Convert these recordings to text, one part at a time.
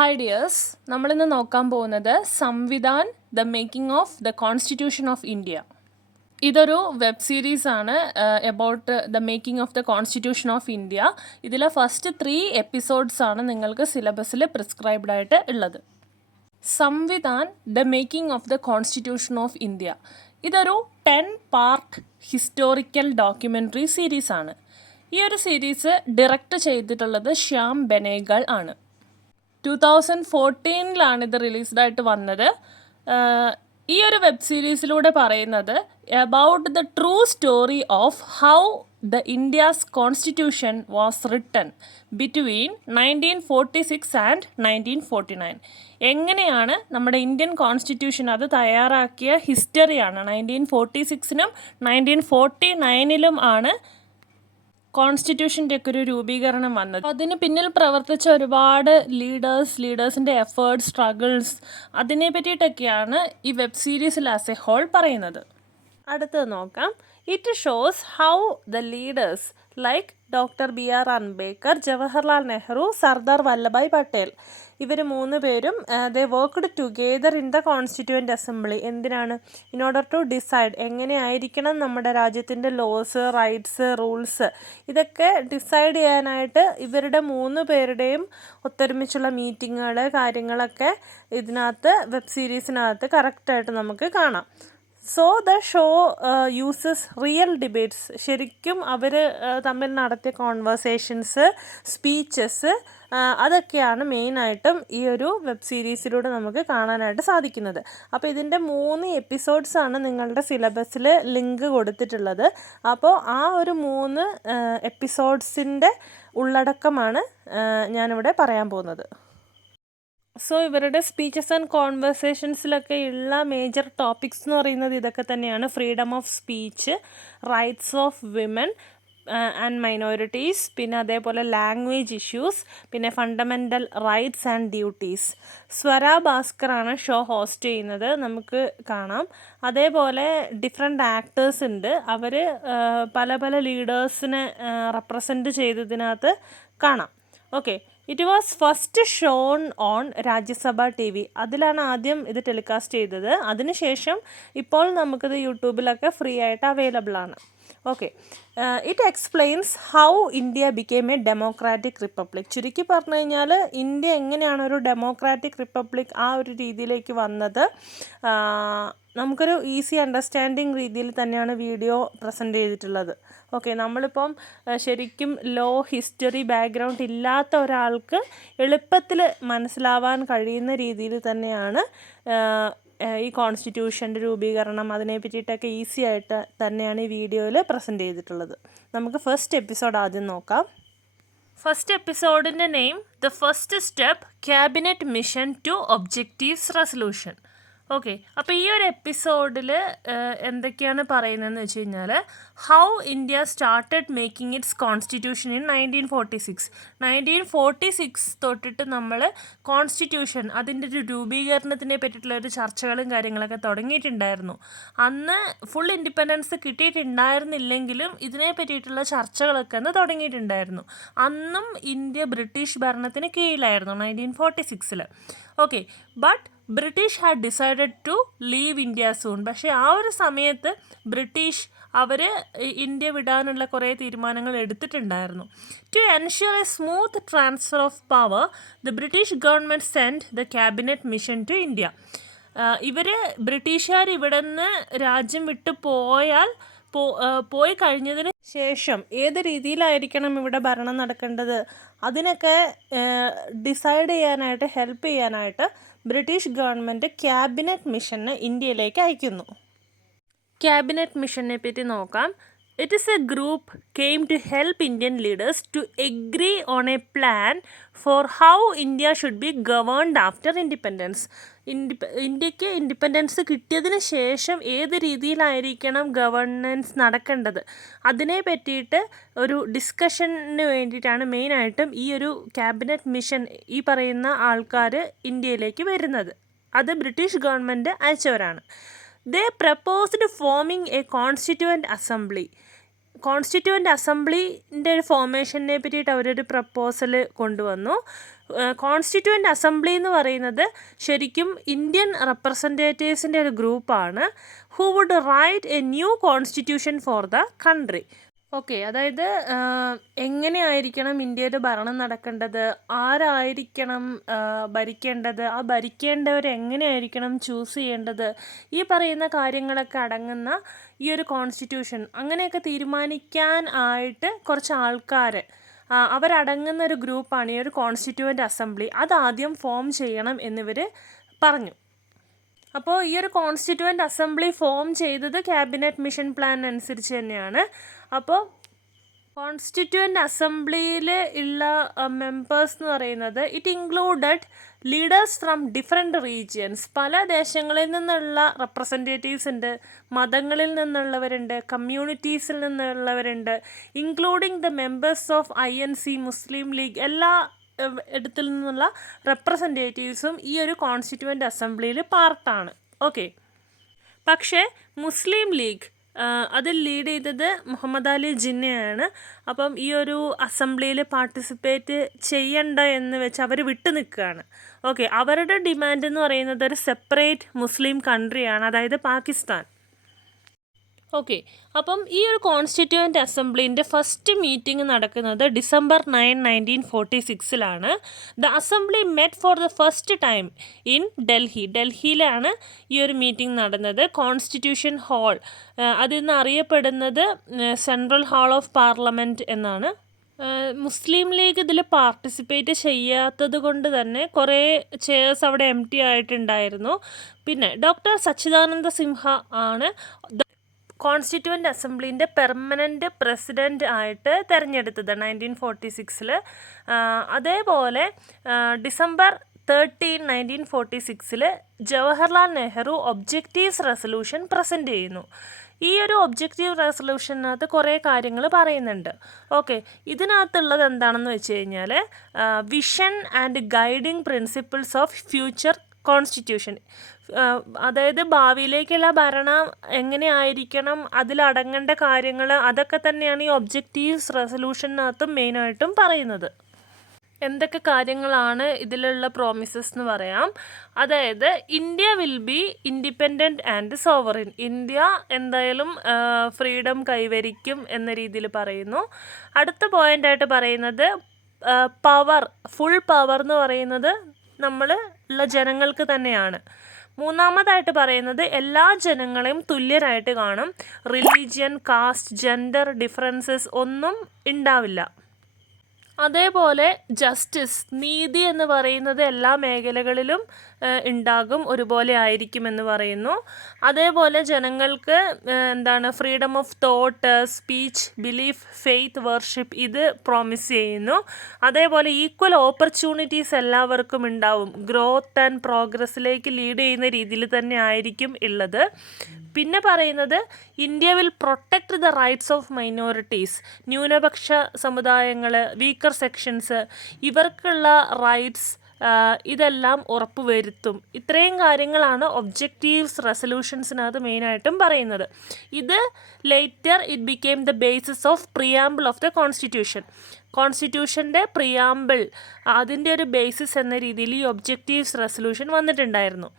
Hi dears, നമ്മളിന്ന് നോക്കാൻ പോകുന്നത് Samvidhan the making of the constitution of India. ഇതൊരു വെബ് സീരീസ് ആണ് about the making of the constitution of India. ഇതിലെ first 3 episodes ആണ് നിങ്ങൾക്ക് സിലബസിൽ പ്രിസ്ക്രൈബ്ഡ് ആയിട്ട് ഉള്ളത്. Samvidhan the making of the constitution of India ഇതൊരു 10 പാർട്ട് ഹിസ്റ്റോറിക്കൽ ഡോക്യുമെൻ്ററി സീരീസ് ആണ്. ഈ ഒരു സീരീസ് ഡയറക്റ്റ് ചെയ്തിട്ടുള്ളത് ശ്യാം ബെനേഗൽ ആണ്. 2014 ഇത് റിലീസ്ഡായിട്ട് വന്നത്. ഈ ഒരു വെബ് സീരീസിലൂടെ പറയുന്നത് about the true story of how the India's constitution was written between 1946 and 1949. എങ്ങനെയാണ് നമ്മുടെ ഇന്ത്യൻ കോൺസ്റ്റിറ്റ്യൂഷൻ അത് തയ്യാറാക്കിയ ഹിസ്റ്ററിയാണ്. 1946നും 1949ലും ആണ് കോൺസ്റ്റിറ്റ്യൂഷൻ്റെ ഒക്കെ ഒരു രൂപീകരണം വന്നത്. അതിന് പിന്നിൽ പ്രവർത്തിച്ച ഒരുപാട് ലീഡേഴ്സിൻ്റെ എഫേർട്സ്, സ്ട്രഗിൾസ്, അതിനെ പറ്റിയിട്ടൊക്കെയാണ് ഈ വെബ് സീരീസിൽ ആസ് എ ഹോൾ പറയുന്നത്. അടുത്തത് നോക്കാം. It shows how the leaders like doctor B R. Ambedkar, Jawaharlal Nehru, Sardar Vallabhbhai Patel, ഇവർ 3 പേരും they worked together in the constituent assembly. എന്തിനാണ്? ഇൻ ഓർഡർ ടു ഡിസൈഡ് എങ്ങനെയായിരിക്കണം നമ്മുടെ രാജ്യത്തിൻ്റെ ലോസ്, റൈറ്റ്സ്, റൂൾസ്, ഇതൊക്കെ ഡിസൈഡ് ചെയ്യാനായിട്ട് ഇവരുടെ 3 പേരുടെയും ഒത്തൊരുമിച്ചുള്ള മീറ്റിങ്ങുകൾ, കാര്യങ്ങളൊക്കെ ഇതിനകത്ത് വെബ് സീരീസിനകത്ത് കറക്റ്റായിട്ട് നമുക്ക് കാണാം. So the show uses real debates. ശരിക്കും അവർ തമ്മിൽ നടത്തിയ കോൺവേഴ്സേഷൻസ്, സ്പീച്ചസ്, അതൊക്കെയാണ് മെയിനായിട്ടും ഈ ഒരു വെബ് സീരീസിലൂടെ നമുക്ക് കാണാനായിട്ട് സാധിക്കുന്നത്. അപ്പോൾ ഇതിൻ്റെ 3 എപ്പിസോഡ്സാണ് നിങ്ങളുടെ സിലബസിൽ ലിങ്ക് കൊടുത്തിട്ടുള്ളത്. അപ്പോൾ ആ ഒരു 3 എപ്പിസോഡ്സിൻ്റെ ഉള്ളടക്കമാണ് ഞാനിവിടെ പറയാൻ പോകുന്നത്. സോ ഇവരുടെ സ്പീച്ചസ് ആൻഡ് കോൺവെർസേഷൻസിലൊക്കെ ഉള്ള മേജർ ടോപ്പിക്സ് എന്ന് പറയുന്നത് ഇതൊക്കെ തന്നെയാണ്. Freedom of speech, rights of women and minorities, പിന്നെ അതേപോലെ ലാംഗ്വേജ് ഇഷ്യൂസ്, പിന്നെ fundamental rights and duties. Swara ഭാസ്കറാണ് ഷോ ഹോസ്റ്റ് ചെയ്യുന്നത്, നമുക്ക് കാണാം. അതേപോലെ ഡിഫറെൻ്റ് ആക്ടേഴ്സ് ഉണ്ട്, അവർ പല പല ലീഡേഴ്സിനെ റെപ്രസെൻറ്റ് ചെയ്തതിനകത്ത് കാണാം. Okay, it was first shown on Rajya Sabha TV. അതിലാണ് ആദ്യം ഇത് ടെലികാസ്റ്റ് ചെയ്തത്. അതിനുശേഷം ഇപ്പോൾ നമുക്കിത് യൂട്യൂബിലൊക്കെ ഫ്രീ ആയിട്ട് അവൈലബിൾ ആണ്. Okay, it explains how India became A democratic republic. ചുരുക്കി പറഞ്ഞു കഴിഞ്ഞാൽ ഇന്ത്യ എങ്ങനെയാണ് ഒരു ഡെമോക്രാറ്റിക് റിപ്പബ്ലിക് ആ ഒരു രീതിയിലേക്ക് വന്നത്. നമുക്കൊരു ഈസി അണ്ടർസ്റ്റാൻഡിങ് രീതിയിൽ തന്നെയാണ് വീഡിയോ പ്രസൻറ്റ് ചെയ്തിട്ടുള്ളത്. ഓക്കെ, നമ്മളിപ്പം ശരിക്കും ലോ ഹിസ്റ്ററി ബാക്ക്ഗ്രൗണ്ട് ഇല്ലാത്ത ഒരാൾക്ക് എളുപ്പത്തിൽ മനസ്സിലാവാൻ കഴിയുന്ന രീതിയിൽ തന്നെയാണ് ഈ കോൺസ്റ്റിറ്റ്യൂഷൻ്റെ രൂപീകരണം, അതിനെ പറ്റിയിട്ടൊക്കെ ഈസി ആയിട്ട് തന്നെയാണ് ഈ വീഡിയോയിൽ പ്രസൻറ്റ് ചെയ്തിട്ടുള്ളത്. നമുക്ക് ഫസ്റ്റ് എപ്പിസോഡ് ആദ്യം നോക്കാം. ഫസ്റ്റ് എപ്പിസോഡിൻ്റെ name the first step cabinet mission to objectives resolution. Okay, അപ്പോൾ ഈ ഒരു എപ്പിസോഡിൽ എന്തൊക്കെയാണ് പറയുന്നതെന്ന് വെച്ച് കഴിഞ്ഞാൽ how India started making its constitution in 1946 തൊട്ടിട്ട് നമ്മൾ കോൺസ്റ്റിറ്റ്യൂഷൻ അതിൻ്റെ ഒരു രൂപീകരണത്തിനെ പറ്റിയിട്ടുള്ള ഒരു ചർച്ചകളും കാര്യങ്ങളൊക്കെ തുടങ്ങിയിട്ടുണ്ടായിരുന്നു. അന്ന് ഫുൾ ഇൻഡിപെൻഡൻസ് കിട്ടിയിട്ടുണ്ടായിരുന്നില്ലെങ്കിലും ഇതിനെ പറ്റിയിട്ടുള്ള ചർച്ചകളൊക്കെ അന്ന് തുടങ്ങിയിട്ടുണ്ടായിരുന്നു. അന്നും ഇന്ത്യ ബ്രിട്ടീഷ് ഭരണത്തിന് കീഴിലായിരുന്നു 1946. Okay, but British had decided to leave India soon. പക്ഷേ ആ ഒരു സമയത്ത് ബ്രിട്ടീഷ് അവർ ഇന്ത്യ വിടാനുള്ള കുറേ തീരുമാനങ്ങൾ എടുത്തിട്ടുണ്ടായിരുന്നു. To ensure a smooth transfer of power the British government send the cabinet mission to India. ബ്രിട്ടീഷുകാർ ഇവിടെ നിന്ന് രാജ്യം വിട്ടു പോയി കഴിഞ്ഞതിന് ശേഷം ഏത് രീതിയിലായിരിക്കണം ഇവിടെ ഭരണം നടക്കേണ്ടത് അതിനൊക്കെ ഡിസൈഡ് ചെയ്യാനായിട്ട്, ഹെൽപ്പ് ചെയ്യാനായിട്ട് ബ്രിട്ടീഷ് ഗവൺമെൻറ് ക്യാബിനറ്റ് മിഷനെ ഇന്ത്യയിലേക്ക് അയക്കുന്നു. ക്യാബിനറ്റ് മിഷനെ പറ്റി നോക്കാം. It is a group came to help Indian leaders to agree on a plan for how India should be governed after independence. ഇന്ത്യക്ക് ഇൻഡിപെൻഡൻസ് കിട്ടിയതിന് ശേഷം ഏത് രീതിയിലായിരിക്കണം ഗവർണൻസ് നടക്കേണ്ടത് അതിനെ പറ്റിയിട്ട് ഒരു ഡിസ്കഷന് വേണ്ടിയിട്ടാണ് മെയിനായിട്ടും ഈ ഒരു ക്യാബിനറ്റ് മിഷൻ, ഈ പറയുന്ന ആൾക്കാർ ഇന്ത്യയിലേക്ക് വരുന്നത്. അത് ബ്രിട്ടീഷ് ഗവൺമെൻറ് അയച്ചവരാണ്. They proposed forming a constituent assembly. Constituent അസംബ്ലിൻ്റെ ഒരു ഫോർമേഷനെ പറ്റിയിട്ട് അവരൊരു പ്രപ്പോസൽ കൊണ്ടുവന്നു. കോൺസ്റ്റിറ്റ്യൂവൻ്റ് അസംബ്ലി എന്ന് പറയുന്നത് ശരിക്കും ഇന്ത്യൻ റെപ്രസെൻറ്റേറ്റീവ്സിൻ്റെ ഒരു ഗ്രൂപ്പാണ് who would write a new constitution for the country. Okay, അതായത് എങ്ങനെയായിരിക്കണം ഇന്ത്യയുടെ ഭരണം നടക്കേണ്ടത്, ആരായിരിക്കണം ഭരിക്കേണ്ടത്, ആ ഭരിക്കേണ്ടവർ എങ്ങനെയായിരിക്കണം ചൂസ് ചെയ്യേണ്ടത്, ഈ പറയുന്ന കാര്യങ്ങളൊക്കെ അടങ്ങുന്ന ഈ ഒരു കോൺസ്റ്റിറ്റ്യൂഷൻ അങ്ങനെയൊക്കെ തീരുമാനിക്കാൻ ആയിട്ട് കുറച്ച് ആൾക്കാർ അവരടങ്ങുന്ന ഒരു ഗ്രൂപ്പാണ് ഈ ഒരു കോൺസ്റ്റിറ്റ്യൂവൻ്റ് അസംബ്ലി. അതാദ്യം ഫോം ചെയ്യണം എന്നിവർ പറഞ്ഞു. അപ്പോൾ ഈ ഒരു കോൺസ്റ്റിറ്റ്യൂവൻ്റ് അസംബ്ലി ഫോം ചെയ്തത് ക്യാബിനറ്റ് മിഷൻ പ്ലാൻ അനുസരിച്ച് തന്നെയാണ്. അപ്പോൾ കോൺസ്റ്റിറ്റ്യൂവൻ്റ് അസംബ്ലിയിൽ ഉള്ള മെമ്പേഴ്സ് എന്ന് പറയുന്നത് it included leaders from different regions. പല ദേശങ്ങളിൽ നിന്നുള്ള റെപ്രസെൻറ്റേറ്റീവ്സ് ഉണ്ട്, മതങ്ങളിൽ നിന്നുള്ളവരുണ്ട്, കമ്മ്യൂണിറ്റീസിൽ നിന്നുള്ളവരുണ്ട്, including the members of INC, Muslim League, എല്ലാ ഇടത്തിൽ നിന്നുള്ള റെപ്രസെൻറ്റേറ്റീവ്സും ഈ ഒരു കോൺസ്റ്റിറ്റ്യൂവൻ്റ് അസംബ്ലിയിൽ പാർട്ടാണ്. ഓക്കെ, പക്ഷേ മുസ്ലിം ലീഗ് അതിൽ ലീഡ് ചെയ്തത് മുഹമ്മദ് അലി ജിന്നയാണ്. അപ്പം ഈ ഒരു അസംബ്ലിയിൽ പാർട്ടിസിപ്പേറ്റ് ചെയ്യണ്ട എന്ന് വെച്ച് അവർ വിട്ടു നിൽക്കുകയാണ്. ഓക്കെ, അവരുടെ ഡിമാൻഡ് എന്ന് പറയുന്നത് ഒരു സെപ്പറേറ്റ് മുസ്ലിം കൺട്രിയാണ്, അതായത് പാകിസ്ഥാൻ. ഓക്കെ, അപ്പം ഈ ഒരു കോൺസ്റ്റിറ്റ്യൂവൻ്റ് അസംബ്ലിൻ്റെ ഫസ്റ്റ് മീറ്റിംഗ് നടക്കുന്നത് December 9, 1946 the assembly met for the first time in ഡൽഹിയിലാണ് ഈ ഒരു മീറ്റിംഗ് നടന്നത്. കോൺസ്റ്റിറ്റ്യൂഷൻ ഹാൾ, അതിന്ന് അറിയപ്പെടുന്നത് സെൻട്രൽ ഹാൾ ഓഫ് പാർലമെൻറ്റ് എന്നാണ്. മുസ്ലിം ലീഗ് ഇതിൽ പാർട്ടിസിപ്പേറ്റ് ചെയ്യാത്തത് കൊണ്ട് തന്നെ കുറേ ചെയർസ് അവിടെ empty ആയിട്ടുണ്ടായിരുന്നു. പിന്നെ ഡോക്ടർ സച്ചിദാനന്ദ സിൻഹ ആണ് കോൺസ്റ്റിറ്റ്യൂവൻ്റ് അസംബ്ലിൻ്റെ പെർമനൻ്റ് പ്രസിഡൻ്റ് ആയിട്ട് തിരഞ്ഞെടുത്തത് 1946. അതേപോലെ December 13, 1946 Jawaharlal Nehru objectives resolution present ചെയ്യുന്നു. ഈ ഒരു ഒബ്ജക്റ്റീവ് റെസൊല്യൂഷനകത്ത് കുറേ കാര്യങ്ങൾ പറയുന്നുണ്ട്. ഓക്കെ, ഇതിനകത്തുള്ളത് എന്താണെന്ന് വെച്ച് കഴിഞ്ഞാൽ vision and guiding principles of future constitution, അതായത് ഭാവിയിലേക്കുള്ള ഭരണം എങ്ങനെയായിരിക്കണം, അതിലടങ്ങേണ്ട കാര്യങ്ങൾ, അതൊക്കെ തന്നെയാണ് ഈ ഒബ്ജക്റ്റീവ്സ് റെസൊല്യൂഷനകത്തും മെയിനായിട്ടും പറയുന്നത്. എന്തൊക്കെ കാര്യങ്ങളാണ് ഇതിലുള്ള പ്രോമിസസ് എന്ന് പറയാം. അതായത് India will be independent and sovereign, India എന്തായാലും ഫ്രീഡം കൈവരിക്കും എന്ന രീതിയിൽ പറയുന്നു. അടുത്ത പോയിൻ്റായിട്ട് പറയുന്നത് പവർ, ഫുൾ പവർ എന്ന് പറയുന്നത് നമ്മൾ ഉള്ള ജനങ്ങൾക്ക് തന്നെയാണ്. മൂന്നാമതായിട്ട് പറയുന്നത് എല്ലാ ജനങ്ങളെയും തുല്യരായിട്ട് കാണും, റിലീജിയൻ, കാസ്റ്റ്, ജെൻഡർ ഡിഫറൻസസ് ഒന്നും ഉണ്ടാവില്ല. അതേപോലെ ജസ്റ്റിസ്, നീതി എന്ന് പറയുന്നത് എല്ലാ മേഖലകളിലും ഉണ്ടാകും, ഒരുപോലെ ആയിരിക്കുമെന്ന് പറയുന്നു. അതേപോലെ ജനങ്ങൾക്ക് freedom of thought, speech, belief, faith, worship ഇത് പ്രോമിസ് ചെയ്യുന്നു. അതേപോലെ ഈക്വൽ ഓപ്പർച്യൂണിറ്റീസ് എല്ലാവർക്കും ഉണ്ടാവും, ഗ്രോത്ത് ആൻഡ് പ്രോഗ്രസ്സിലേക്ക് ലീഡ് ചെയ്യുന്ന രീതിയിൽ തന്നെ ആയിരിക്കും ഉള്ളത്. പിന്നെ പറയുന്നത് India will protect the rights of minorities, ന്യൂനപക്ഷ സമുദായങ്ങൾ, വീക്കർ സെക്ഷൻസ്, ഇവർക്കുള്ള റൈറ്റ്സ് ഇതെല്ലാം ഉറപ്പുവരുത്തും. ഇത്രയും കാര്യങ്ങളാണ് ഒബ്ജക്റ്റീവ്സ് റെസൊല്യൂഷൻസിനകത്ത് മെയിനായിട്ടും പറയുന്നത്. ഇത് later it became the basis of preamble of the constitution. കോൺസ്റ്റിറ്റ്യൂഷൻ്റെ പ്രിയാമ്പിൾ, അതിൻ്റെ ഒരു ബേസിസ് എന്ന രീതിയിൽ ഈ ഒബ്ജക്റ്റീവ്സ് റെസൊല്യൂഷൻ വന്നിട്ടുണ്ടായിരുന്നു.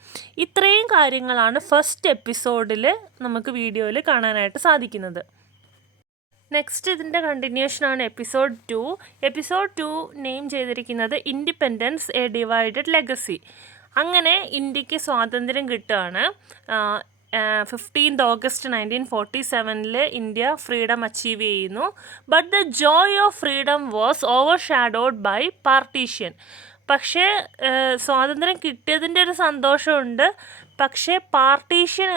ഇത്രയും കാര്യങ്ങളാണ് ഫസ്റ്റ് എപ്പിസോഡിൽ നമുക്ക് വീഡിയോയിൽ കാണാനായിട്ട് സാധിക്കുന്നത്. നെക്സ്റ്റ് ഇതിൻ്റെ കണ്ടിന്യൂഷനാണ് എപ്പിസോഡ് 2. എപ്പിസോഡ് 2 നെയിം ചെയ്തിരിക്കുന്നത് ഇൻഡിപെൻഡൻസ് എ ഡിവൈഡഡ് ലെഗസി. അങ്ങനെ ഇന്ത്യക്ക് സ്വാതന്ത്ര്യം കിട്ടുകയാണ്. 15 August 1947 ഇന്ത്യ ഫ്രീഡം അച്ചീവ് ചെയ്യുന്നു. But the joy of freedom was overshadowed by partition. പക്ഷേ സ്വാതന്ത്ര്യം കിട്ടിയതിൻ്റെ ഒരു സന്തോഷമുണ്ട്, പക്ഷേ പാർട്ടീഷൻ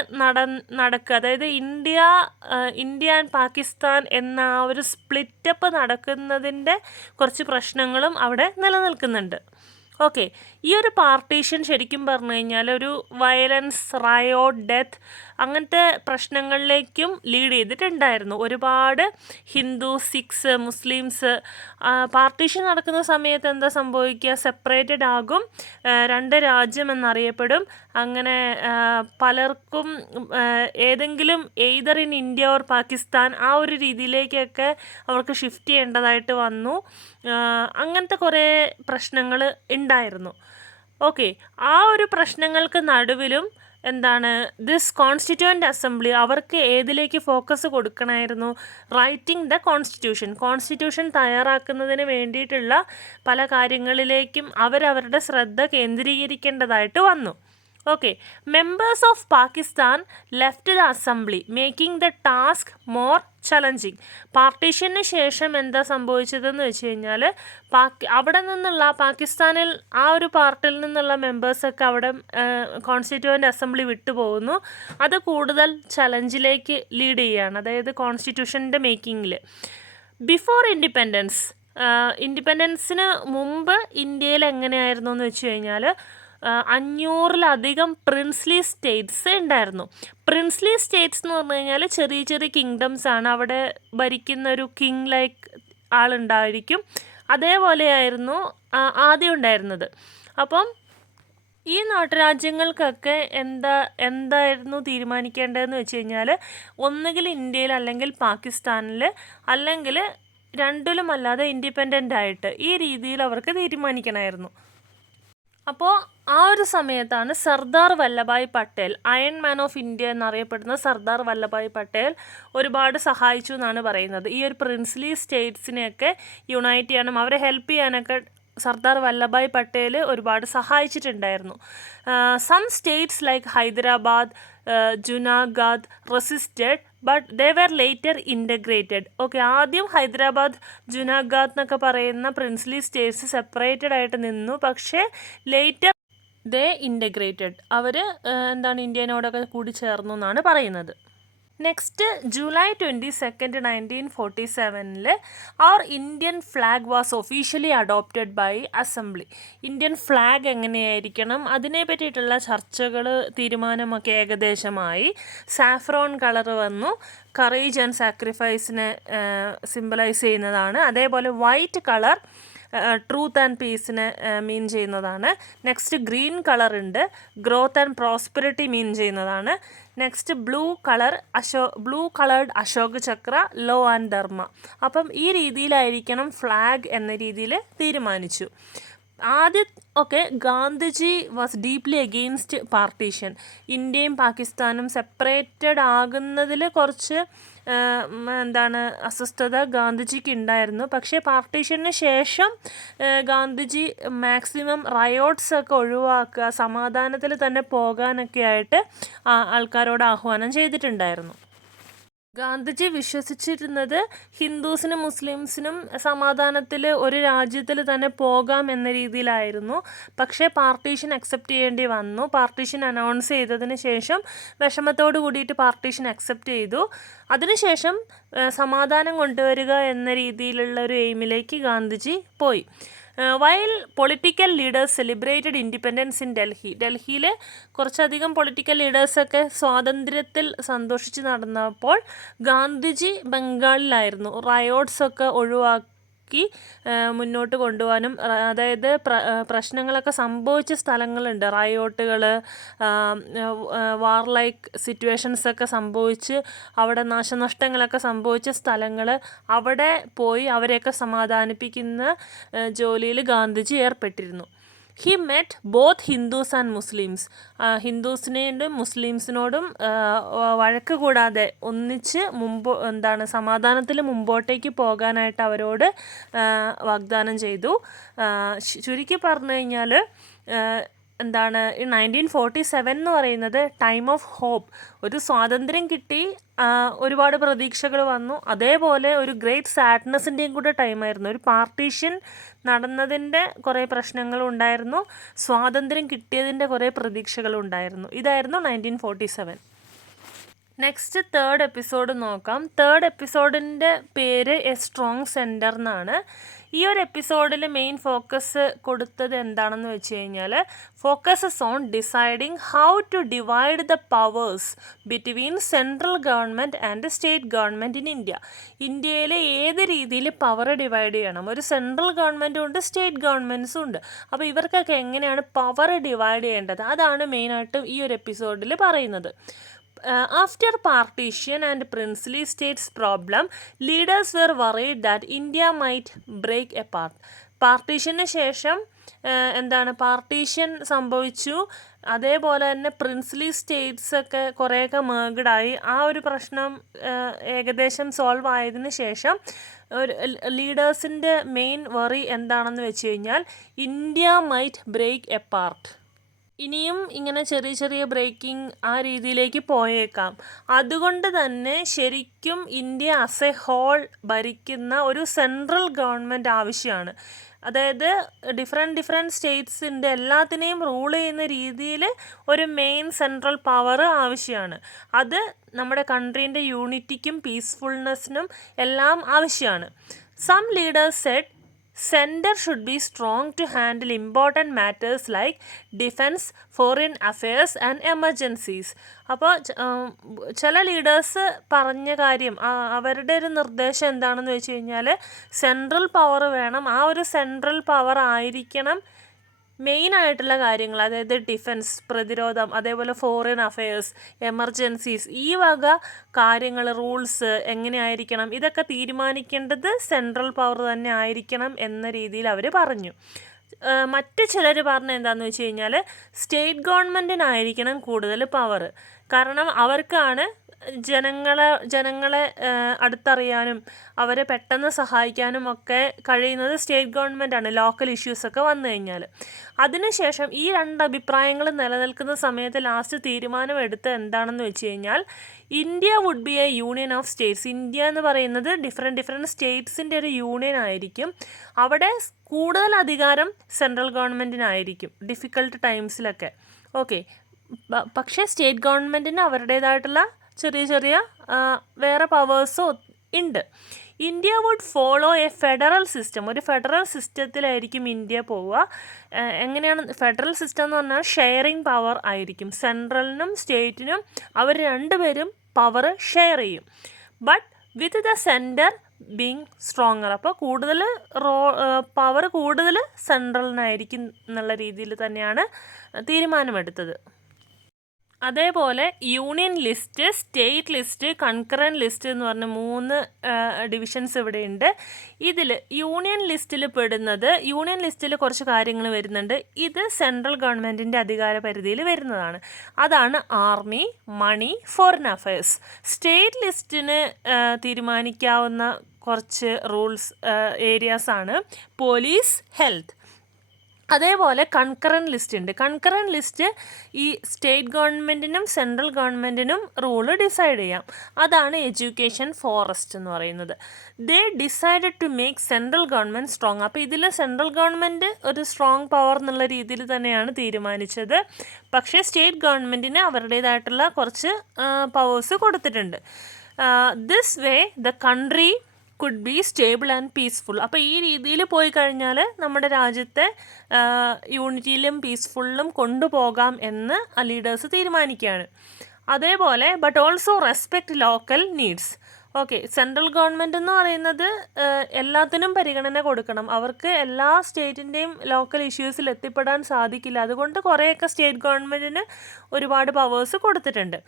നടക്കുക, അതായത് ഇന്ത്യ ആൻഡ് പാകിസ്ഥാൻ എന്ന ആ ഒരു സ്പ്ലിറ്റപ്പ് നടക്കുന്നതിൻ്റെ കുറച്ച് പ്രശ്നങ്ങളും അവിടെ നിലനിൽക്കുന്നുണ്ട്. ഓക്കെ, ഈ ഒരു പാർട്ടീഷൻ ശരിക്കും പറഞ്ഞു കഴിഞ്ഞാൽ ഒരു വയലൻസ്, റയോട്ട്, ഡെത്ത് അങ്ങനത്തെ പ്രശ്നങ്ങളിലേക്കും ലീഡ് ചെയ്തിട്ടുണ്ടായിരുന്നു. ഒരുപാട് ഹിന്ദു, സിഖ്സ്, മുസ്ലിംസ് പാർട്ടീഷൻ നടക്കുന്ന സമയത്ത് എന്താ സംഭവിക്കുക, സെപ്പറേറ്റഡ് ആകും, രണ്ട് രാജ്യം എന്നറിയപ്പെടും. അങ്ങനെ പലർക്കും ഏതെങ്കിലും either in India or Pakistan ആ ഒരു രീതിയിലേക്കൊക്കെ അവർക്ക് ഷിഫ്റ്റ് ചെയ്യേണ്ടതായിട്ട് വന്നു. അങ്ങനത്തെ കുറേ പ്രശ്നങ്ങൾ ഉണ്ടായിരുന്നു. ഓക്കെ, ആ ഒരു പ്രശ്നങ്ങൾക്ക് നടുവിലും എന്താണ് ദിസ് കോൺസ്റ്റിറ്റ്യൂവൻ്റ് അസംബ്ലി അവർക്ക് ഏതിലേക്ക് ഫോക്കസ് കൊടുക്കണമായിരുന്നു? റൈറ്റിംഗ് ദ കോൺസ്റ്റിറ്റ്യൂഷൻ തയ്യാറാക്കുന്നതിന് വേണ്ടിയിട്ടുള്ള പല കാര്യങ്ങളിലേക്കും അവരവരുടെ ശ്രദ്ധ കേന്ദ്രീകരിക്കേണ്ടതായിട്ട് വന്നു. Okay, members of Pakistan left the assembly making the task more challenging. പാർട്ടീഷന് ശേഷം എന്താ സംഭവിച്ചതെന്ന് വെച്ച് കഴിഞ്ഞാൽ അവിടെ നിന്നുള്ള പാകിസ്ഥാനിൽ ആ ഒരു പാർട്ടിയിൽ നിന്നുള്ള മെമ്പേഴ്സൊക്കെ അവിടെ കോൺസ്റ്റിറ്റ്യൂവൻ്റ് അസംബ്ലി വിട്ടുപോകുന്നു. അത് കൂടുതൽ ചലഞ്ചിലേക്ക് ലീഡ് ചെയ്യുകയാണ്, അതായത് കോൺസ്റ്റിറ്റ്യൂഷൻ്റെ മേക്കിങ്ങിൽ. ബിഫോർ ഇൻഡിപെൻഡൻസിന് മുമ്പ് ഇന്ത്യയിൽ എങ്ങനെയായിരുന്നു എന്ന് വെച്ച് കഴിഞ്ഞാൽ 500-ലധികം പ്രിൻസ്ലി സ്റ്റേറ്റ്സ് ഉണ്ടായിരുന്നു. പ്രിൻസ്ലി സ്റ്റേറ്റ്സ് എന്ന് പറഞ്ഞു കഴിഞ്ഞാൽ ചെറിയ ചെറിയ കിങ്ഡംസ് ആണ്. അവിടെ ഭരിക്കുന്ന ഒരു കിങ് ലൈക്ക് ആളുണ്ടായിരിക്കും. അതേപോലെയായിരുന്നു ആദ്യം ഉണ്ടായിരുന്നത്. അപ്പം ഈ നാട്ടുരാജ്യങ്ങൾക്കൊക്കെ എന്തായിരുന്നു തീരുമാനിക്കേണ്ടതെന്ന് വെച്ച് കഴിഞ്ഞാൽ ഒന്നുകിൽ ഇന്ത്യയിൽ അല്ലെങ്കിൽ പാകിസ്ഥാനിൽ, അല്ലെങ്കിൽ രണ്ടിലുമല്ലാതെ ഇൻഡിപെൻഡൻ്റ് ആയിട്ട് ഈ രീതിയിൽ അവർക്ക് തീരുമാനിക്കണമായിരുന്നു. അപ്പോൾ ആ ഒരു സമയത്താണ് Sardar Vallabhbhai Patel, iron man of India എന്നറിയപ്പെടുന്ന സർദാർ വല്ലഭായ് പട്ടേൽ ഒരുപാട് സഹായിച്ചു എന്നാണ് പറയുന്നത്. ഈ ഒരു പ്രിൻസ്ലി സ്റ്റേറ്റ്സിനെയൊക്കെ യുണൈറ്റ് ചെയ്യാനും അവരെ ഹെൽപ്പ് ചെയ്യാനൊക്കെ സർദാർ വല്ലഭായ് പട്ടേൽ ഒരുപാട് സഹായിച്ചിട്ടുണ്ടായിരുന്നു. Some states like Hyderabad, Junagadh resisted but they were later integrated. Okay, ആദ്യം ഹൈദരാബാദ്, ജുനാഗാദ് എന്നൊക്കെ പറയുന്ന പ്രിൻസ്ലി സ്റ്റേറ്റ്സ് സെപ്പറേറ്റഡ് ആയിട്ട് നിന്നു. പക്ഷേ ലേറ്റർ ദേ ഇൻ്റഗ്രേറ്റഡ്, അവർ ഇന്ത്യനോടൊക്കെ കൂടി ചേർന്നു എന്നാണ് പറയുന്നത്. നെക്സ്റ്റ്, ജൂലൈ 22, 1947 അവർ Indian flag was officially adopted by assembly. Indian flag എങ്ങനെയായിരിക്കണം അതിനെ പറ്റിയിട്ടുള്ള ചർച്ചകൾ, തീരുമാനമൊക്കെ ഏകദേശമായി. സാഫ്രോൺ കളർ വന്നു, കറേജ് ആൻഡ് സാക്രിഫൈസിനെ സിംബലൈസ് ചെയ്യുന്നതാണ്. അതേപോലെ വൈറ്റ് കളർ ട്രൂത്ത് ആൻഡ് പീസിനെ മീൻ ചെയ്യുന്നതാണ്. നെക്സ്റ്റ് ഗ്രീൻ കളർ ഉണ്ട്, ഗ്രോത്ത് ആൻഡ് പ്രോസ്പെരിറ്റി മീൻ ചെയ്യുന്നതാണ്. Next blue coloured Ashok chakra, law and dharma. അപ്പം ഈ രീതിയിലായിരിക്കണം ഫ്ലാഗ് എന്ന രീതിയിൽ തീരുമാനിച്ചു. ആദ്യം Gandhiji was deeply against partition. ഇന്ത്യയും പാകിസ്ഥാനും സെപ്പറേറ്റഡ് ആകുന്നതിൽ കുറച്ച് അസ്വസ്ഥത ഗാന്ധിജിക്ക് ഉണ്ടായിരുന്നു. പക്ഷേ പാർട്ടീഷന് ശേഷം ഗാന്ധിജി മാക്സിമം റയോട്ട്സ് ഒക്കെ ഒഴിവാക്കുക, സമാധാനത്തിൽ തന്നെ പോകാനൊക്കെ ആയിട്ട് ആൾക്കാരോട് ആഹ്വാനം ചെയ്തിട്ടുണ്ടായിരുന്നു. ഗാന്ധിജി വിശ്വസിച്ചിരുന്നത് ഹിന്ദുസിനും മുസ്ലിംസിനും സമാധാനത്തിൽ ഒരു രാജ്യത്തിൽ തന്നെ പോകാം എന്ന രീതിയിലായിരുന്നു. പക്ഷേ പാർട്ടീഷൻ അക്സെപ്റ്റ് ചെയ്യേണ്ടി വന്നു. പാർട്ടീഷൻ അനൗൺസ് ചെയ്തതിന് ശേഷം വിഷമത്തോട് കൂടിയിട്ട് പാർട്ടീഷൻ അക്സെപ്റ്റ് ചെയ്തു. അതിനുശേഷം സമാധാനം കൊണ്ടുവരിക എന്ന രീതിയിലുള്ള ഒരു എയിമിലേക്ക് ഗാന്ധിജി പോയി. While political leaders celebrated independence in ഡൽഹിയിൽ കുറച്ചധികം പൊളിറ്റിക്കൽ ലീഡേഴ്സൊക്കെ സ്വാതന്ത്ര്യത്തിൽ സന്തോഷിച്ച് നടന്നപ്പോൾ ഗാന്ധിജി ബംഗാളിലായിരുന്നു. റയോട്ട്സൊക്കെ ഒഴിവാക്കി മുന്നോട്ട് കൊണ്ടുപോകാനും, അതായത് പ്രശ്നങ്ങളൊക്കെ സംഭവിച്ച സ്ഥലങ്ങളുണ്ട്, റയോട്ടുകൾ, വാർലൈക്ക് സിറ്റുവേഷൻസൊക്കെ സംഭവിച്ച് അവിടെ നാശനഷ്ടങ്ങളൊക്കെ സംഭവിച്ച സ്ഥലങ്ങൾ, അവിടെ പോയി അവരെയൊക്കെ സമാധാനിപ്പിക്കുന്ന ജോലിയിൽ ഗാന്ധിജി ഏർപ്പെട്ടിരുന്നു. He met both Hindus and Muslims. ഹിന്ദുസിനോടും മുസ്ലിംസിനോടും വഴക്ക് കൂടാതെ ഒന്നിച്ച് സമാധാനത്തിൽ മുമ്പോട്ടേക്ക് പോകാനായിട്ട് അവരോട് വാഗ്ദാനം ചെയ്തു. ചുരുക്കി പറഞ്ഞു കഴിഞ്ഞാൽ 1947 എന്ന് പറയുന്നത് ടൈം ഓഫ് ഹോപ്പ്. ഒരു സ്വാതന്ത്ര്യം കിട്ടി, ഒരുപാട് പ്രതീക്ഷകൾ വന്നു. അതേപോലെ ഒരു ഗ്രേറ്റ് സാഡ്നെസ്സിൻ്റെയും കൂടെ ടൈമായിരുന്നു. ഒരു പാർട്ടീഷൻ നടന്നതിൻ്റെ കുറേ പ്രശ്നങ്ങളുണ്ടായിരുന്നു, സ്വാതന്ത്ര്യം കിട്ടിയതിൻ്റെ കുറേ പ്രതീക്ഷകളുണ്ടായിരുന്നു. ഇതായിരുന്നു 1947. നെക്സ്റ്റ് തേർഡ് എപ്പിസോഡ് നോക്കാം. തേർഡ് എപ്പിസോഡിൻ്റെ പേര് എ സ്ട്രോങ് സെൻറ്റർ എന്നാണ്. ഈ ഒരു എപ്പിസോഡിൽ മെയിൻ ഫോക്കസ് കൊടുത്തത് എന്താണെന്ന് വെച്ച് കഴിഞ്ഞാൽ focuses on deciding how to divide the powers between central government and state government in India. ഇന്ത്യയിൽ ഏത് രീതിയിൽ പവർ ഡിവൈഡ് ചെയ്യണം? ഒരു സെൻട്രൽ ഗവൺമെൻറ്റും ഉണ്ട്, സ്റ്റേറ്റ് ഗവൺമെൻറ്സും ഉണ്ട്. അപ്പോൾ ഇവർക്കൊക്കെ എങ്ങനെയാണ് പവർ ഡിവൈഡ് ചെയ്യേണ്ടത്? അതാണ് മെയിനായിട്ട് ഈ ഒരു എപ്പിസോഡിൽ പറയുന്നത്. After partition and princely states problem, leaders were worried that India might break apart. പാർട്ടീഷന് ശേഷം പാർട്ടീഷൻ സംഭവിച്ചു, അതേപോലെ തന്നെ പ്രിൻസ്ലി സ്റ്റേറ്റ്സ് ഒക്കെ കുറേയൊക്കെ മേർഗ്ഡായി. ആ ഒരു പ്രശ്നം ഏകദേശം സോൾവ് ആയതിനു ശേഷം ഒരു ലീഡേഴ്സിൻ്റെ മെയിൻ വറി എന്താണെന്ന് വെച്ച് കഴിഞ്ഞാൽ ഇന്ത്യ മൈറ്റ് ബ്രേക്ക് എപ്പാർട്ട്. ഇനിയും ഇങ്ങനെ ചെറിയ ചെറിയ ബ്രേക്കിംഗ് ആ രീതിയിലേക്ക് പോയേക്കാം. അതുകൊണ്ട് തന്നെ ശരിക്കും ഇന്ത്യ ആസ് എ ഹോൾ ഭരിക്കുന്ന ഒരു സെൻട്രൽ ഗവൺമെൻറ് ആവശ്യമാണ്. അതായത് ഡിഫറെൻറ്റ് സ്റ്റേറ്റ്സിൻ്റെ എല്ലാത്തിനെയും റൂൾ ചെയ്യുന്ന രീതിയിൽ ഒരു മെയിൻ സെൻട്രൽ പവർ ആവശ്യമാണ്. അത് നമ്മുടെ കൺട്രീൻ്റെ യൂണിറ്റിക്കും പീസ്ഫുൾനെസ്സിനും എല്ലാം ആവശ്യമാണ്. Some leaders said center should be strong to handle important matters like defense, foreign affairs and emergencies. അപ്പോൾ ചില ലീഡേഴ്സ് പറഞ്ഞ കാര്യം, അവരുടെ ഒരു നിർദ്ദേശം എന്താണെന്ന് വെച്ച് കഴിഞ്ഞാൽ സെൻട്രൽ പവർ വേണം. ആ ഒരു സെൻട്രൽ പവർ ആയിരിക്കണം മെയിനായിട്ടുള്ള കാര്യങ്ങൾ, അതായത് ഡിഫൻസ്, പ്രതിരോധം, അതേപോലെ ഫോറിൻ അഫയേഴ്സ്, എമർജൻസീസ്, ഈ വക കാര്യങ്ങൾ, റൂൾസ് എങ്ങനെയായിരിക്കണം, ഇതൊക്കെ തീരുമാനിക്കേണ്ടത് സെൻട്രൽ പവർ തന്നെ ആയിരിക്കണം എന്ന രീതിയിൽ അവർ പറഞ്ഞു. മറ്റ് ചിലർ പറഞ്ഞ എന്താണെന്ന് വെച്ച് കഴിഞ്ഞാൽ സ്റ്റേറ്റ് ഗവൺമെൻറ്റിനായിരിക്കണം കൂടുതൽ പവർ. കാരണം അവർക്കാണ് ജനങ്ങളെ അടുത്തറിയാനും അവരെ പെട്ടെന്ന് സഹായിക്കാനും ഒക്കെ കഴിയുന്നത് സ്റ്റേറ്റ് ഗവൺമെൻറ്റാണ്, ലോക്കൽ ഇഷ്യൂസൊക്കെ വന്നു കഴിഞ്ഞാൽ. അതിനുശേഷം ഈ രണ്ട് അഭിപ്രായങ്ങൾ നിലനിൽക്കുന്ന സമയത്ത് ലാസ്റ്റ് തീരുമാനം എടുത്ത് എന്താണെന്ന് വെച്ച് കഴിഞ്ഞാൽ India would be a union of states. India എന്ന് പറയുന്നത് ഡിഫറെൻറ്റ് സ്റ്റേറ്റ്സിൻ്റെ ഒരു യൂണിയൻ ആയിരിക്കും. അവിടെ കൂടുതൽ അധികാരം സെൻട്രൽ ഗവൺമെൻറ്റിനായിരിക്കും ഡിഫിക്കൽട്ട് ടൈംസിലൊക്കെ. ഓക്കെ, പക്ഷേ സ്റ്റേറ്റ് ഗവൺമെൻറ്റിന് അവരുടേതായിട്ടുള്ള ചെറിയ വേറെ പവേഴ്സും ഉണ്ട്. India would follow a federal system. ഒരു ഫെഡറൽ സിസ്റ്റത്തിലായിരിക്കും ഇന്ത്യ പോവുക. എങ്ങനെയാണ് ഫെഡറൽ സിസ്റ്റം എന്ന് പറഞ്ഞാൽ ഷെയറിങ് പവർ ആയിരിക്കും. സെൻട്രലിനും സ്റ്റേറ്റിനും അവർ രണ്ടുപേരും പവർ ഷെയർ ചെയ്യും. But with the centre being stronger. അപ്പോൾ കൂടുതൽ പവർ കൂടുതൽ സെൻട്രലിനായിരിക്കും എന്നുള്ള രീതിയിൽ തന്നെയാണ് തീരുമാനമെടുത്തത്. അതേപോലെ union list, state list, concurrent list എന്ന് പറഞ്ഞ 3 ഡിവിഷൻസ് ഇവിടെയുണ്ട്. ഇതിൽ യൂണിയൻ ലിസ്റ്റിൽ കുറച്ച് കാര്യങ്ങൾ വരുന്നുണ്ട്. ഇത് സെൻട്രൽ ഗവൺമെൻറ്റിൻ്റെ അധികാര പരിധിയിൽ വരുന്നതാണ്. അതാണ് army, money, foreign affairs. State ലിസ്റ്റിന് തീരുമാനിക്കാവുന്ന കുറച്ച് റൂൾസ് ഏരിയാസാണ് പോലീസ്, ഹെൽത്ത്. അതേപോലെ കൺകറൻറ്റ് ലിസ്റ്റ് ഉണ്ട്. കൺകറൻറ്റ് ലിസ്റ്റ് ഈ സ്റ്റേറ്റ് ഗവൺമെൻറ്റിനും സെൻട്രൽ ഗവൺമെൻറ്റിനും റൂള് ഡിസൈഡ് ചെയ്യാം. അതാണ് എഡ്യൂക്കേഷൻ, ഫോറസ്റ്റ് എന്ന് പറയുന്നത്. They decided to make central government strong. അപ്പോൾ ഇതിൽ സെൻട്രൽ ഗവൺമെൻറ് ഒരു സ്ട്രോങ് പവർ എന്നുള്ള രീതിയിൽ തന്നെയാണ് തീരുമാനിച്ചത്. പക്ഷേ സ്റ്റേറ്റ് ഗവൺമെൻറ്റിന് അവരുടേതായിട്ടുള്ള കുറച്ച് പവേഴ്സ് കൊടുത്തിട്ടുണ്ട്. This way the country could be stable and peaceful. അപ്പോൾ ഈ രീതിയിൽ പോയി കഴിഞ്ഞാൽ നമ്മുടെ രാജ്യത്തെ യൂണിറ്റിയിലും പീസ്ഫുള്ളിലും കൊണ്ടുപോകാം എന്ന് ലീഡേഴ്സ് തീരുമാനിക്കുകയാണ്. അതേപോലെ but also respect local needs. Okay, central government എന്ന് പറയുന്നത് എല്ലാത്തിനും പരിഗണന കൊടുക്കണം. അവർക്ക് എല്ലാ സ്റ്റേറ്റിൻ്റെയും ലോക്കൽ ഇഷ്യൂസിൽ എത്തിപ്പെടാൻ സാധിക്കില്ല. അതുകൊണ്ട് കുറേയൊക്കെ സ്റ്റേറ്റ് ഗവൺമെൻറ്റിന് ഒരുപാട് പവേഴ്സ് കൊടുത്തിട്ടുണ്ട്.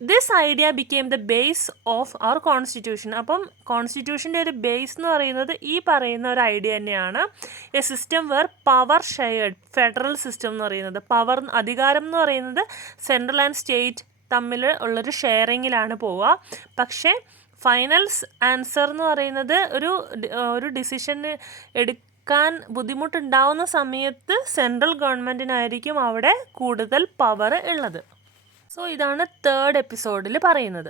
This idea became the base of our constitution. അപ്പം കോൺസ്റ്റിറ്റ്യൂഷൻ്റെ ഒരു ബേസ് എന്ന് പറയുന്നത് ഈ പറയുന്ന ഒരു ഐഡിയ തന്നെയാണ്. A system where power shared, federal system എന്ന് പറയുന്നത്. അധികാരം എന്ന് പറയുന്നത് സെൻട്രൽ ആൻഡ് സ്റ്റേറ്റ് തമ്മിൽ ഉള്ളൊരു ഷെയറിങ്ങിലാണ് പോവുക. പക്ഷേ ഫൈനൽ ആൻസർ എന്ന് പറയുന്നത് ഒരു ഡിസിഷൻ എടുക്കാൻ ബുദ്ധിമുട്ടുണ്ടാവുന്ന സമയത്ത് സെൻട്രൽ ഗവൺമെൻറ്റിനായിരിക്കും അവിടെ കൂടുതൽ പവർ ഉള്ളത്. സോ ഇതാണ് 3rd എപ്പിസോഡിൽ പറയുന്നത്.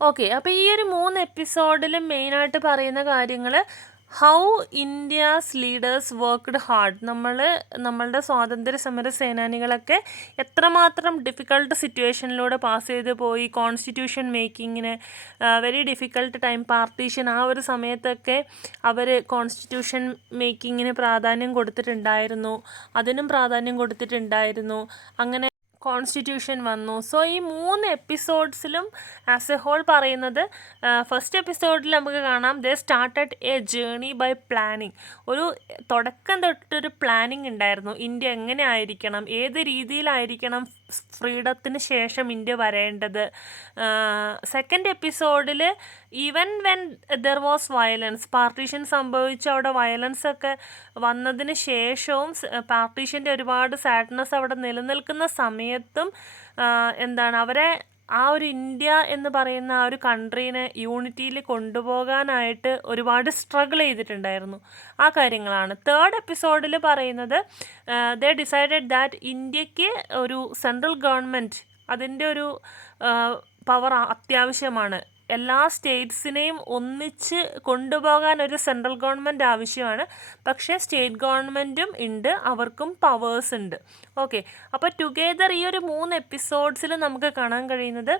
ഓക്കെ, അപ്പോൾ ഈ ഒരു 3 എപ്പിസോഡിൽ മെയിനായിട്ട് പറയുന്ന കാര്യങ്ങൾ how India's leaders worked hard. നമ്മളുടെ സ്വാതന്ത്ര്യ സമര സേനാനികളൊക്കെ എത്രമാത്രം ഡിഫിക്കൾട്ട് സിറ്റുവേഷനിലൂടെ പാസ് ചെയ്ത് പോയി. കോൺസ്റ്റിറ്റ്യൂഷൻ മേക്കിങ്ങിന് വെരി ഡിഫിക്കൾട്ട് ടൈം, പാർട്ടീഷൻ, ആ ഒരു സമയത്തൊക്കെ അവർ കോൺസ്റ്റിറ്റ്യൂഷൻ മേക്കിങ്ങിന് പ്രാധാന്യം കൊടുത്തിട്ടുണ്ടായിരുന്നു, അതിനും പ്രാധാന്യം കൊടുത്തിട്ടുണ്ടായിരുന്നു. അങ്ങനെ കോൺസ്റ്റിറ്റ്യൂഷൻ വന്നു. സോ ഈ 3 എപ്പിസോഡ്സിലും ആസ് എ ഹോൾ പറയുന്നത്, ഫസ്റ്റ് എപ്പിസോഡിൽ നമുക്ക് കാണാം they started a journey by planning. ഒരു തുടക്കം തൊട്ടൊരു പ്ലാനിങ് ഉണ്ടായിരുന്നു. ഇന്ത്യ എങ്ങനെ ആയിരിക്കണം, ഏത് രീതിയിലായിരിക്കണം ഫ്രീഡത്തിന് ശേഷം ഇന്ത്യ വരേണ്ടത്. സെക്കൻഡ് എപ്പിസോഡിൽ even when there was violence, partition സംഭവിച്ച അവിടെ വയലൻസ് ഒക്കെ വന്നതിന് ശേഷവും പാർട്ടീഷൻ്റെ ഒരുപാട് സാഡ്നസ് അവിടെ നിലനിൽക്കുന്ന സമയത്തും എന്താണ് അവരെ ആ ഒരു ഇന്ത്യ എന്ന് പറയുന്ന ആ ഒരു കൺട്രീനെ യൂണിറ്റിയിൽ കൊണ്ടുപോകാനായിട്ട് ഒരുപാട് സ്ട്രഗിൾ ചെയ്തിട്ടുണ്ടായിരുന്നു. ആ കാര്യങ്ങളാണ്. തേർഡ് എപ്പിസോഡിൽ പറയുന്നത് ദേ ഡിസൈഡഡ് ദാറ്റ് ഇന്ത്യക്ക് ഒരു സെൻട്രൽ ഗവൺമെൻറ് അതിൻ്റെ ഒരു പവർ അത്യാവശ്യമാണ്. എല്ലാ സ്റ്റേറ്റ്സിനെയും ഒന്നിച്ച് കൊണ്ടുപോകാൻ ഒരു സെൻട്രൽ ഗവൺമെൻറ് ആവശ്യമാണ്. പക്ഷേ സ്റ്റേറ്റ് ഗവൺമെൻറ്റും ഉണ്ട്, അവർക്കും പവേഴ്സ് ഉണ്ട്. ഓക്കെ, അപ്പോൾ ടുഗെദർ ഈ ഒരു 3 എപ്പിസോഡ്സിൽ നമുക്ക് കാണാൻ കഴിയുന്നത്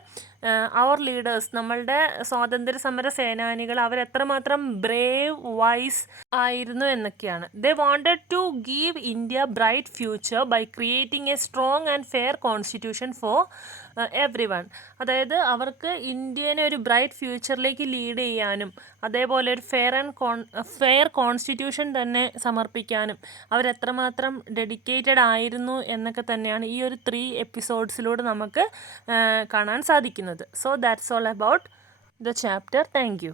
അവർ ലീഡേഴ്സ്, നമ്മളുടെ സ്വാതന്ത്ര്യ സമര സേനാനികൾ അവരെത്രമാത്രം ബ്രേവ് വൈസ് ആയിരുന്നു എന്നൊക്കെയാണ്. They wanted to give India bright future by creating a strong and fair constitution for everyone. അതായത് അവർക്ക് ഇന്ത്യനെ ഒരു ബ്രൈറ്റ് ഫ്യൂച്ചറിലേക്ക് ലീഡ് ചെയ്യാനും അതേപോലെ ഒരു ഫെയർ കോൺസ്റ്റിറ്റ്യൂഷൻ തന്നെ സമർപ്പിക്കാനും അവരെത്രമാത്രം ഡെഡിക്കേറ്റഡ് ആയിരുന്നു എന്നൊക്കെ തന്നെയാണ് ഈ ഒരു 3 എപ്പിസോഡ്സിലൂടെ നമുക്ക് കാണാൻ സാധിക്കുന്നത്. So that's all about the chapter. Thank you.